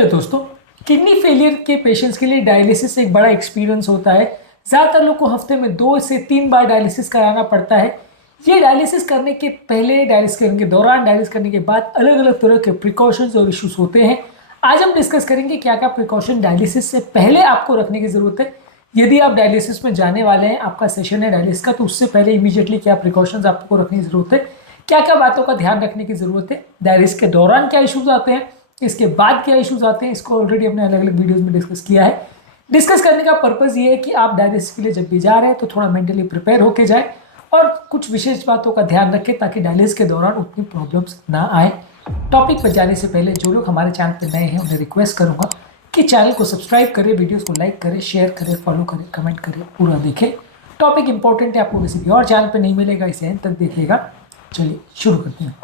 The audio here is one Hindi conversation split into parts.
हेलो दोस्तों। किडनी फेलियर के पेशेंट्स के लिए डायलिसिस एक बड़ा एक्सपीरियंस होता है। ज़्यादातर लोग को हफ्ते में 2 से 3 बार डायलिसिस कराना पड़ता है। ये डायलिसिस करने के पहले, डायलिसिस करने के दौरान, डायलिसिस करने के बाद अलग अलग तरह के प्रिकॉशंस और इश्यूज होते हैं। आज हम डिस्कस करेंगे क्या क्या प्रिकॉशन डायलिसिस से पहले आपको रखने की ज़रूरत है। यदि आप डायलिसिस में जाने वाले हैं, आपका सेशन है डायलिसिस का, तो उससे पहले इमीडिएटली क्या प्रिकॉशंस आपको रखने की ज़रूरत है, क्या क्या बातों का ध्यान रखने की ज़रूरत है, डायलिसिस के दौरान क्या इश्यूज आते हैं, इसके बाद क्या इश्यूज आते हैं। इसको ऑलरेडी हमने अलग अलग वीडियोस में डिस्कस किया है। डिस्कस करने का पर्पस ये है कि आप डायलिसिस के लिए जब भी जा रहे हैं तो थोड़ा मेंटली प्रिपेयर होके जाए और कुछ विशेष बातों का ध्यान रखें ताकि डायलिसिस के दौरान उतनी प्रॉब्लम्स ना आए। टॉपिक पर जाने से पहले जो लोग हमारे चैनल पर नए हैं उन्हें रिक्वेस्ट करूंगा कि चैनल को सब्सक्राइब करें, वीडियोस को लाइक करें, शेयर करें, फॉलो करें, कमेंट करें, पूरा देखें। टॉपिक इंपॉर्टेंट है, आपको किसी भी और चैनल पर नहीं मिलेगा, इसे एंड तक देखिएगा। चलिए शुरू करते हैं।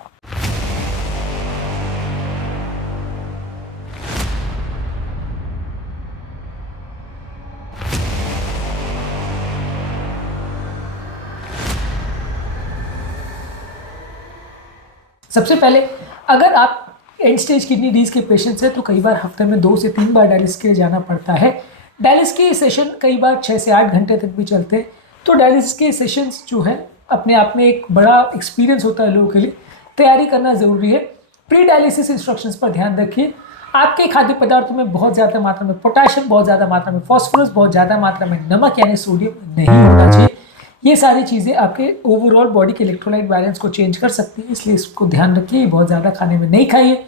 सबसे पहले, अगर आप एंड स्टेज किडनी डिजीज के पेशेंट्स हैं तो कई बार हफ्ते में 2 से 3 बार डायलिसिस के लिए जाना पड़ता है। डायलिसिस के सेशन कई बार 6 से 8 घंटे तक भी चलते हैं। तो डायलिसिस के सेशंस जो है अपने आप में एक बड़ा एक्सपीरियंस होता है लोगों के लिए। तैयारी करना ज़रूरी है। प्री डायलिसिस इंस्ट्रक्शंस पर ध्यान रखिए। आपके खाद्य पदार्थों में बहुत ज़्यादा मात्रा में पोटाशियम, बहुत ज़्यादा मात्रा में फॉस्फोरस, बहुत ज़्यादा मात्रा में नमक यानी सोडियम नहीं होना चाहिए। ये सारी चीज़ें आपके ओवरऑल बॉडी के इलेक्ट्रोलाइट बैलेंस को चेंज कर सकती है, इसलिए इसको ध्यान रखिए। बहुत ज़्यादा खाने में नहीं खाइए।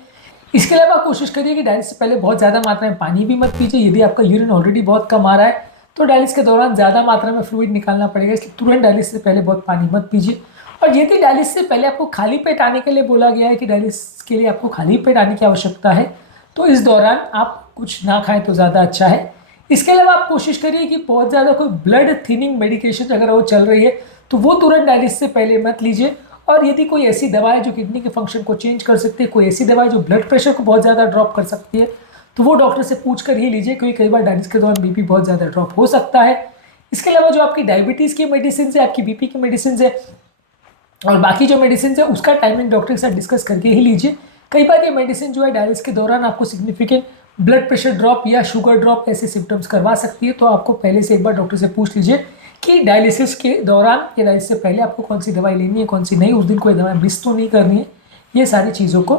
इसके अलावा कोशिश करिए कि डायलिसिस से पहले बहुत ज़्यादा मात्रा में पानी भी मत पीजिए। यदि आपका यूरिन ऑलरेडी बहुत कम आ रहा है तो डायलिसिस के दौरान ज़्यादा मात्रा में फ्लूइड निकालना पड़ेगा, इसलिए तुरंत डायलिसिस से पहले बहुत पानी मत पीजिए। और यदि डायलिसिस से पहले आपको खाली पेट आने के लिए बोला गया है कि डायलिसिस के लिए आपको खाली पेट आने की आवश्यकता है, तो इस दौरान आप कुछ ना खाएं तो ज़्यादा अच्छा है। इसके अलावा आप कोशिश करिए कि बहुत ज़्यादा कोई ब्लड थिनिंग मेडिकेशन अगर वो चल रही है तो वो तुरंत डायलिसिस से पहले मत लीजिए। और यदि कोई ऐसी दवा है जो किडनी के फंक्शन को चेंज कर सकती है, कोई ऐसी दवा है जो ब्लड प्रेशर को बहुत ज़्यादा ड्रॉप कर सकती है, तो वो डॉक्टर से पूछ कर ही लीजिए, क्योंकि कई बार डायलिसिस के दौरान बीपी बहुत ज़्यादा ड्रॉप हो सकता है। इसके अलावा जो आपकी डायबिटीज़ की मेडिसिन है, आपकी बीपी की मेडिसिन है और बाकी जो मेडिसिन है उसका टाइमिंग डॉक्टर के साथ डिस्कस करके ही लीजिए। कई बार ये मेडिसिन जो है डायलिसिस के दौरान आपको सिग्निफिकेंट ब्लड प्रेशर ड्रॉप या शुगर ड्रॉप ऐसे सिम्टम्स करवा सकती है, तो आपको पहले से एक बार डॉक्टर से पूछ लीजिए कि डायलिसिस के दौरान या डायलिसिस से पहले आपको कौन सी दवाई लेनी है, कौन सी नहीं, उस दिन कोई दवाई मिस तो नहीं करनी है। ये सारी चीज़ों को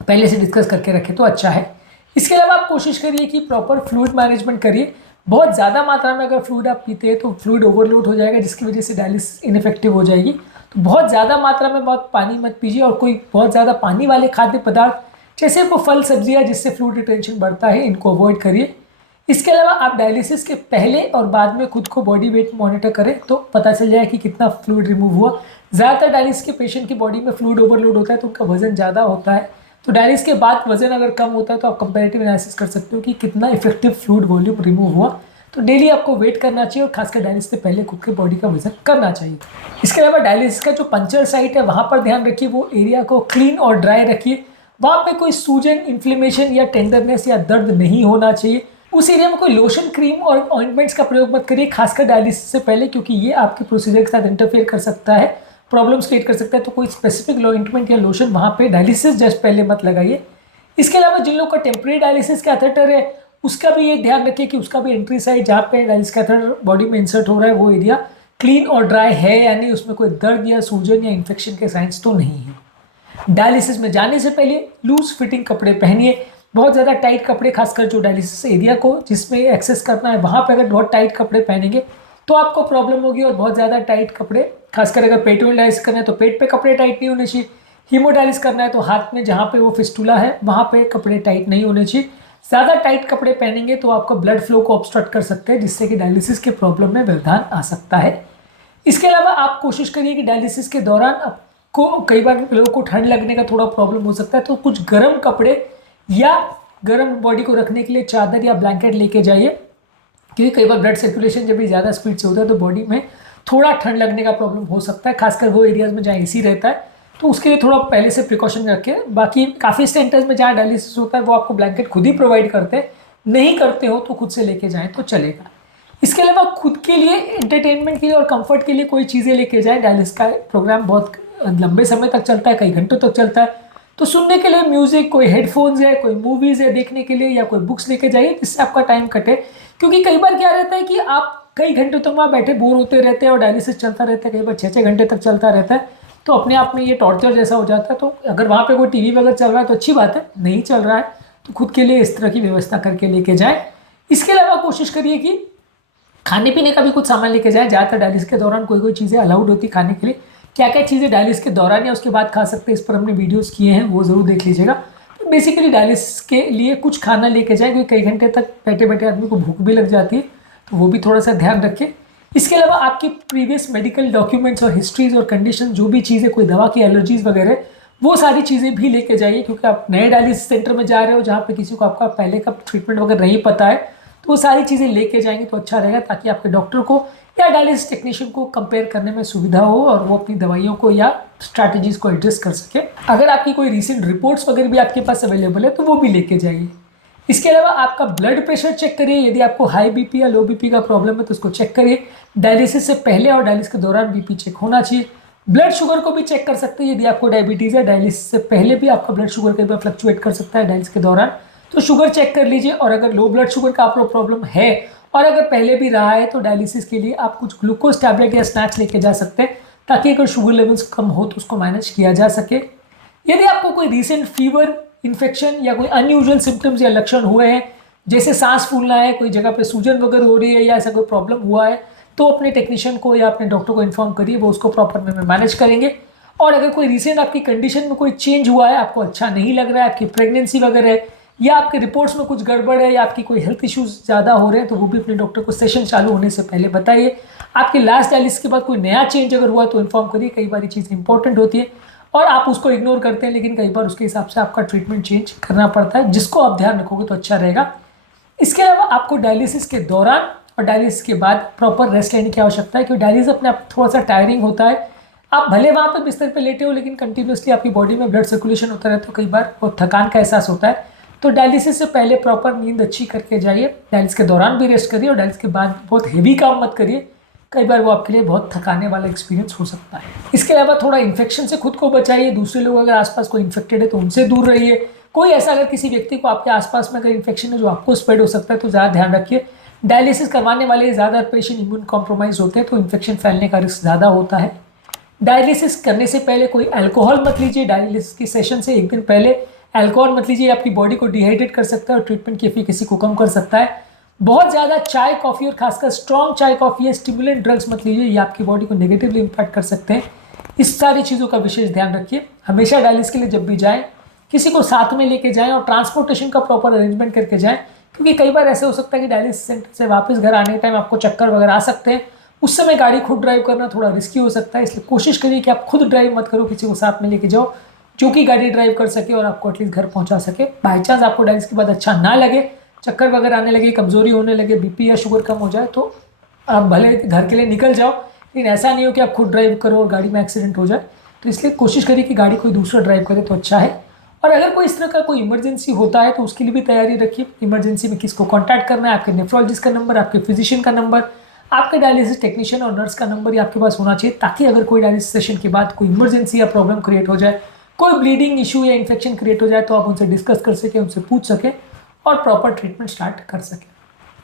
पहले से डिस्कस करके रखें तो अच्छा है। इसके अलावा आप कोशिश करिए कि प्रॉपर फ्लूइड मैनेजमेंट करिए। बहुत ज़्यादा मात्रा में अगर फ्लूइड आप पीते हैं तो फ्लूइड ओवरलोड हो जाएगा, जिसकी वजह से डायलिसिस इनफेक्टिव हो जाएगी। तो बहुत ज़्यादा मात्रा में बहुत पानी मत पीजिए और कोई बहुत ज़्यादा पानी वाले खाद्य पदार्थ जैसे वो फल सब्जियाँ जिससे फ्लूइड रिटेंशन बढ़ता है, इनको अवॉइड करिए। इसके अलावा आप डायलिसिस के पहले और बाद में खुद को बॉडी वेट मॉनिटर करें तो पता चल जाए कि कितना फ्लूइड रिमूव हुआ। ज़्यादातर डायलिसिस के पेशेंट की बॉडी में फ्लूइड ओवरलोड होता है तो उनका वजन ज़्यादा होता है। तो डायलिसिस के बाद वजन अगर कम होता है तो आप कंपैरेटिव एनालिसिस कर सकते हो कि कितना इफेक्टिव फ्लूइड वॉल्यूम रिमूव हुआ। तो डेली आपको वेट करना चाहिए और खासकर डायलिसिस से पहले खुद के बॉडी का वजन करना चाहिए। इसके अलावा डायलिसिस का जो पंचर साइट है वहाँ पर ध्यान रखिए, वो एरिया को क्लीन और ड्राई रखिए। वहाँ पे कोई सूजन, इन्फ्लेमेशन या टेंडरनेस या दर्द नहीं होना चाहिए। उस एरिया में कोई लोशन, क्रीम और ऑइंटमेंट्स का प्रयोग मत करिए, खासकर डायलिसिस से पहले, क्योंकि ये आपके प्रोसीजर के साथ इंटरफेयर कर सकता है, प्रॉब्लम्स क्रिएट कर सकता है। तो कोई स्पेसिफिक ऑइंटमेंट या लोशन वहाँ पे डायलिसिस जस्ट पहले मत लगाइए। इसके अलावा जिन लोगों का टेम्परेरी डायलिसिस कैथेटर है उसका भी ये ध्यान रखिए कि उसका भी एंट्री साइड जहाँ पे डायलिसिस कैथेटर बॉडी में इंसर्ट हो रहा है वो एरिया क्लीन और ड्राई है, यानी उसमें कोई दर्द या सूजन या इन्फेक्शन के साइंस तो नहीं है। डायलिसिस में जाने से पहले लूज फिटिंग कपड़े पहनिए। बहुत ज़्यादा टाइट कपड़े, खासकर जो डायलिसिस एरिया को जिसमें एक्सेस करना है वहाँ पे अगर बहुत टाइट कपड़े पहनेंगे तो आपको प्रॉब्लम होगी। और बहुत ज़्यादा टाइट कपड़े, खासकर अगर पेटोल डायलिसिस करना है तो पेट पे कपड़े टाइट नहीं होने चाहिए। हीमोडायलिसिस करना है तो हाथ में जहाँ पे वो फिस्टुला है वहाँ पे कपड़े टाइट नहीं होने चाहिए। ज़्यादा टाइट कपड़े पहनेंगे तो आपका ब्लड फ्लो को ऑब्स्ट्रक्ट कर सकते हैं, जिससे कि डायलिसिस के प्रॉब्लम में व्यवधान आ सकता है। इसके अलावा आप कोशिश करिए कि डायलिसिस के दौरान आपको, कई बार लोगों को ठंड लगने का थोड़ा प्रॉब्लम हो सकता है, तो कुछ गर्म कपड़े या गर्म बॉडी को रखने के लिए चादर या ब्लैंकेट लेके जाइए, क्योंकि कई बार ब्लड सर्कुलेशन जब भी ज़्यादा स्पीड से होता है तो बॉडी में थोड़ा ठंड लगने का प्रॉब्लम हो सकता है, खासकर वो एरियाज़ में जहाँ एसी रहता है। तो उसके लिए थोड़ा पहले से प्रिकॉशन रखें। बाकी काफ़ी सेंटर्स में जहाँ डायलिसिस होता है वो आपको ब्लैंकेट खुद ही प्रोवाइड करते हैं, नहीं करते हो तो खुद से लेके जाएँ तो चलेगा। इसके अलावा खुद के लिए एंटरटेनमेंट के लिए और कंफर्ट के लिए कोई चीज़ें लेके जाएँ। डायलिसिस का प्रोग्राम बहुत लंबे समय तक चलता है, कई घंटों तक चलता है, तो सुनने के लिए म्यूजिक, कोई हेडफोन्स है, कोई मूवीज़ है देखने के लिए, या कोई बुक्स लेके जाइए जिससे आपका टाइम कटे। क्योंकि कई बार क्या रहता है कि आप कई घंटे तक वहाँ बैठे बोर होते रहते हैं और डायलिसिस चलता रहता है, कई बार 6-6 घंटे तक चलता रहता है, तो अपने आप में ये टॉर्चर जैसा हो जाता है। तो अगर वहाँ पे कोई टीवी वगैरह चल रहा है तो अच्छी बात है, नहीं चल रहा है तो खुद के लिए इस तरह की व्यवस्था करके लेके जाएं। इसके अलावा कोशिश करिए कि खाने पीने का भी कुछ सामान लेके जाएं। ज़्यादातर डायलिसिस के दौरान कोई चीज़ें अलाउड होती खाने के लिए, क्या क्या चीज़ें डायलिसिस के दौरान या उसके बाद खा सकते हैं, इस पर हमने वीडियोस किए हैं, वो ज़रूर देख लीजिएगा। तो बेसिकली डायलिसिस के लिए कुछ खाना लेके जाएं, क्योंकि कई घंटे तक बैठे बैठे आदमी को भूख भी लग जाती है, तो वो भी थोड़ा सा ध्यान रखें। इसके अलावा आपकी प्रीवियस मेडिकल डॉक्यूमेंट्स और हिस्ट्रीज और कंडीशन, जो भी चीज़ें, कोई दवा की एलर्जीज वगैरह, वो सारी चीज़ें भी लेके जाइए, क्योंकि आप नए डायलिसिस सेंटर में जा रहे हो जहाँ पे किसी को आपका पहले का ट्रीटमेंट वगैरह नहीं पता है, तो वो सारी चीज़ें लेके जाएंगे तो अच्छा रहेगा, ताकि आपके डॉक्टर को या डायलिसिस टेक्नीशियन को कंपेयर करने में सुविधा हो और वो अपनी दवाइयों को या स्ट्रैटेजीज को एडजस्ट कर सके। अगर आपकी कोई रिसेंट रिपोर्ट्स वगैरह भी आपके पास अवेलेबल है तो वो भी लेके जाइए। इसके अलावा आपका ब्लड प्रेशर चेक करिए, यदि आपको हाई बीपी या लो बीपी का प्रॉब्लम है तो उसको चेक करिए। डायलिसिस से पहले और डायलिसिस के दौरान बीपी चेक होना चाहिए। ब्लड शुगर को भी चेक कर सकते हैं, यदि आपको डायबिटीज़ है, डायलिसिस से पहले भी आपका ब्लड शुगर कई बार फ्लक्चुएट कर सकता है डायलिसिस के दौरान, तो शुगर चेक कर लीजिए। और अगर लो ब्लड शुगर का आपको प्रॉब्लम है और अगर पहले भी रहा है तो डायलिसिस के लिए आप कुछ ग्लूकोज टैबलेट या स्नैक्स लेके जा सकते हैं, ताकि अगर शुगर लेवल्स कम हो तो उसको मैनेज किया जा सके। यदि आपको कोई रीसेंट फीवर, इन्फेक्शन या कोई अनयूजुअल सिम्टम्स या लक्षण हुए हैं, जैसे सांस फूलना है, कोई जगह पे सूजन वगैरह हो रही है या ऐसा कोई प्रॉब्लम हुआ है, तो अपने टेक्नीशियन को या अपने डॉक्टर को इन्फॉर्म करिए, वो उसको प्रॉपर वे में मैनेज करेंगे। और अगर कोई रिसेंट आपकी कंडीशन में कोई चेंज हुआ है, आपको अच्छा नहीं लग रहा है, आपकी प्रेगनेंसी वगैरह है, या आपके रिपोर्ट्स में कुछ गड़बड़ है, या आपकी कोई हेल्थ इश्यूज ज़्यादा हो रहे हैं, तो वो भी अपने डॉक्टर को सेशन चालू होने से पहले बताइए। आपके लास्ट डायलिसिस के बाद कोई नया चेंज अगर हुआ तो इन्फॉर्म करिए। कई बार ये चीज़ इंपॉर्टेंट होती है और आप उसको इग्नोर करते हैं, लेकिन कई बार उसके हिसाब से आपका ट्रीटमेंट चेंज करना पड़ता है, जिसको आप ध्यान रखोगे तो अच्छा रहेगा। इसके अलावा आपको डायलिसिस के दौरान और डायलिसिस के बाद प्रॉपर रेस्ट लेने की आवश्यकता है, क्योंकि डायलिसिस अपने आप थोड़ा सा टायरिंग होता है। आप भले वहाँ पे बिस्तर पे लेटे हो, लेकिन कंटिन्यूसली आपकी बॉडी में ब्लड सर्कुलेशन होता रहता है, तो कई बार बहुत थकान का एहसास होता है। तो डायलिसिस से पहले प्रॉपर नींद अच्छी करके जाइए, डायलिसिस के दौरान भी रेस्ट करिए और डायलिसिस के बाद बहुत हेवी काम मत करिए, कई बार वो आपके लिए बहुत थकाने वाला एक्सपीरियंस हो सकता है। इसके अलावा थोड़ा इन्फेक्शन से खुद को बचाइए। दूसरे लोग अगर आसपास कोई इन्फेक्टेड है तो उनसे दूर रहिए। कोई ऐसा अगर किसी व्यक्ति को आपके आसपास में अगर इन्फेक्शन है जो आपको स्प्रेड हो सकता है तो ज़्यादा ध्यान रखिए। डायलिसिस करवाने वाले ज़्यादा पेशेंट इम्यून कॉम्प्रोमाइज होते हैं, तो इन्फेक्शन फैलने का रिस्क ज़्यादा होता है। डायलिसिस करने से पहले कोई अल्कोहल मत लीजिए। डायलिसिस की सेशन से एक दिन पहले अल्कोहल मत लीजिए, आपकी बॉडी को डिहाइड्रेट कर सकता है और ट्रीटमेंट की एफिकेसी को कम कर सकता है। बहुत ज़्यादा चाय, कॉफ़ी और खासकर स्ट्रॉन्ग चाय, कॉफ़ी या स्टिमुलेंट ड्रग्स मत लीजिए, ये आपकी बॉडी को नेगेटिवली इम्पैक्ट कर सकते हैं। इस सारी चीज़ों का विशेष ध्यान रखिए। हमेशा डायलिसिस के लिए जब भी जाएँ किसी को साथ में लेके जाएँ और ट्रांसपोर्टेशन का प्रॉपर अरेंजमेंट करके जाएँ, क्योंकि कई बार ऐसे हो सकता है कि डायलिसिस सेंटर से वापस घर आने के टाइम आपको चक्कर वगैरह आ सकते हैं। उस समय गाड़ी खुद ड्राइव करना थोड़ा रिस्की हो सकता है, इसलिए कोशिश करिए कि आप खुद ड्राइव मत करो, किसी को साथ में लेके जाओ जो कि गाड़ी ड्राइव कर सके और आपको एटलीस्ट घर पहुंचा सके। बाई चांस आपको डायलिसिस के बाद अच्छा ना लगे, चक्कर वगैरह आने लगे, कमजोरी होने लगे, बीपी या शुगर कम हो जाए, तो आप भले घर के लिए निकल जाओ, लेकिन ऐसा नहीं हो कि आप खुद ड्राइव करो और गाड़ी में एक्सीडेंट हो जाए। तो इसलिए कोशिश करिए कि गाड़ी कोई दूसरा ड्राइव करे तो अच्छा है। और अगर कोई इस तरह का कोई इमरजेंसी होता है तो उसके लिए भी तैयारी रखिए। इमरजेंसी में किसको कॉन्टैक्ट करना है, आपके नेफ्रोलॉजिस्ट का नंबर, आपके फिजिशियन का नंबर, आपके डायलिसिस टेक्नीशियन और नर्स का नंबर ही आपके पास होना चाहिए, ताकि अगर कोई डायलिसिस सेशन के बाद कोई इमरजेंसी या प्रॉब्लम क्रिएट हो जाए, कोई ब्लीडिंग इशू या इन्फेक्शन क्रिएट हो जाए, तो आप उनसे डिस्कस कर सकें, उनसे पूछ सकें और प्रॉपर ट्रीटमेंट स्टार्ट कर सकें।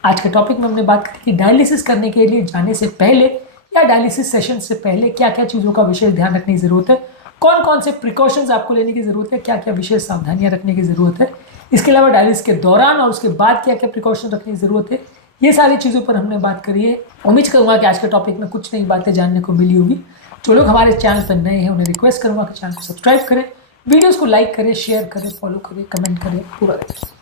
आज के टॉपिक में हमने बात की कि डायलिसिस करने के लिए जाने से पहले या डायलिसिस सेशन से पहले क्या क्या चीज़ों का विशेष ध्यान रखने की ज़रूरत है, कौन कौन से प्रिकॉशंस आपको लेने की ज़रूरत है, क्या क्या विशेष सावधानियां रखने की ज़रूरत है। इसके अलावा डायलिसिस के दौरान और उसके बाद क्या क्या प्रिकॉशन रखने की ज़रूरत है, ये सारी चीज़ों पर हमने बात करी है। उम्मीद करूँगा कि आज के टॉपिक में कुछ नई बातें जानने को मिली होगी। जो लोग हमारे चैनल पर नए हैं उन्हें रिक्वेस्ट करूँगा कि चैनल को सब्सक्राइब करें, वीडियोज़ को लाइक करें, शेयर करें, फॉलो करें, कमेंट करें, पूरा करें।